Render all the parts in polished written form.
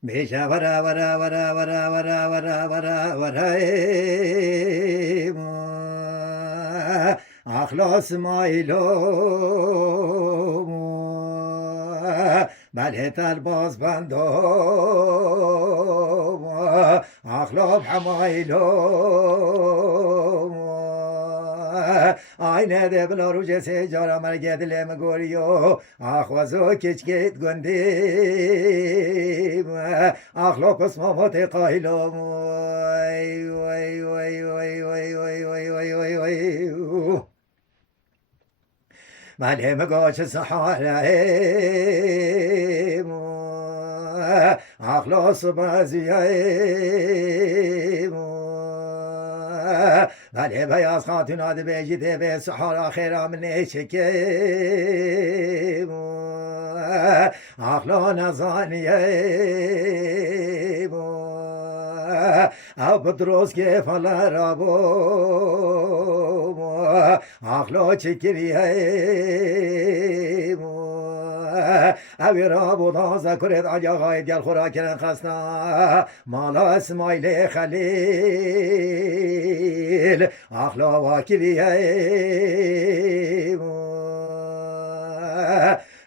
Beja vara vara vara vara vara vara vara vara أخلاص مایلوم بلهت الباز بندوم أخلاق حمایلوم aynı de bla ruje se jara mar gedle me goriyo ahwazo keçket gondim ahlo pasma mate qailom ay ay ay ay ay ay ay ay ay ay malhem goch sahara ahlos baziyay ولی بیاز خاتون آده بجیده به سحارا خیرام نشکیم اخلا نزانیم او بدروز که فلا را بوم اخلا چکریم اوی را بودا زکرت آجا غاید گل خورا کرن خسنا مالا اسماعیل خلیل اخلا واکریم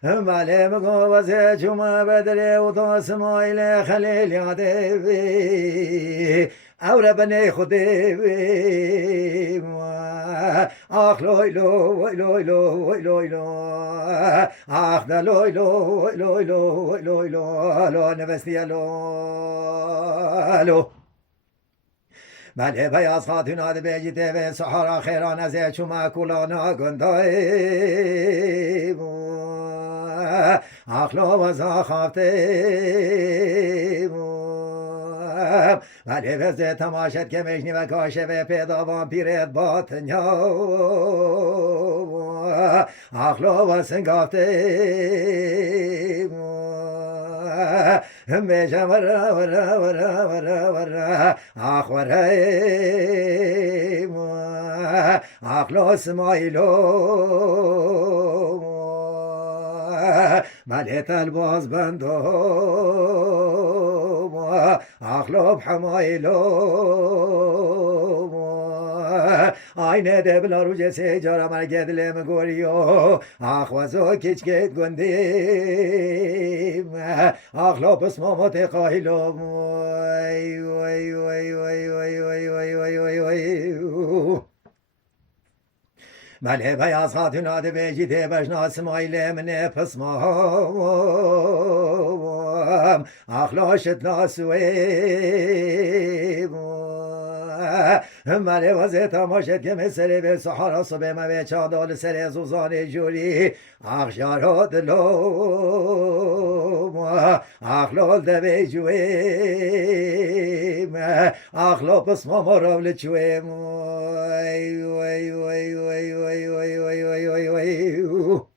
ملیم گوزه چوما بدره و تو اسماعیل خلیل یاده بی او ربنی خوده بی آخ لویلو لویلو لویلو آخ دا لویلو لویلو لویلو لو نفستی لو بله بیاز خاتون آده بجیده به سحارا خیران از چوما کلانا گندای آخلا وزا خافته ولی وزه تماشت که مجنی و کاشه و پیداوان پیرت باطنیا آخلا و سنگافته میشه ورا ورا ورا ورا ورا آخ ورا آخلا اسماعیلو ملت الباز بندوم اخلاب حمایلوم aynı de bla ruje se jara mar gedle me goriyo akhwazo keçket gondim akhlo pasma mate qailom ay ay ay ay ay ay ay ay ay مله بیاز خاتون آده بجیده بجناس مایلم نپسمام اخلاشت ناسویم مله وزه تماشت که مسره به سحارا صبح موه چاندال سر زوزان جوری اخشارا دلوم اخلال ده بجویم اخلا پسما مرول چویم وای وای وای وای وای وای وای وای وای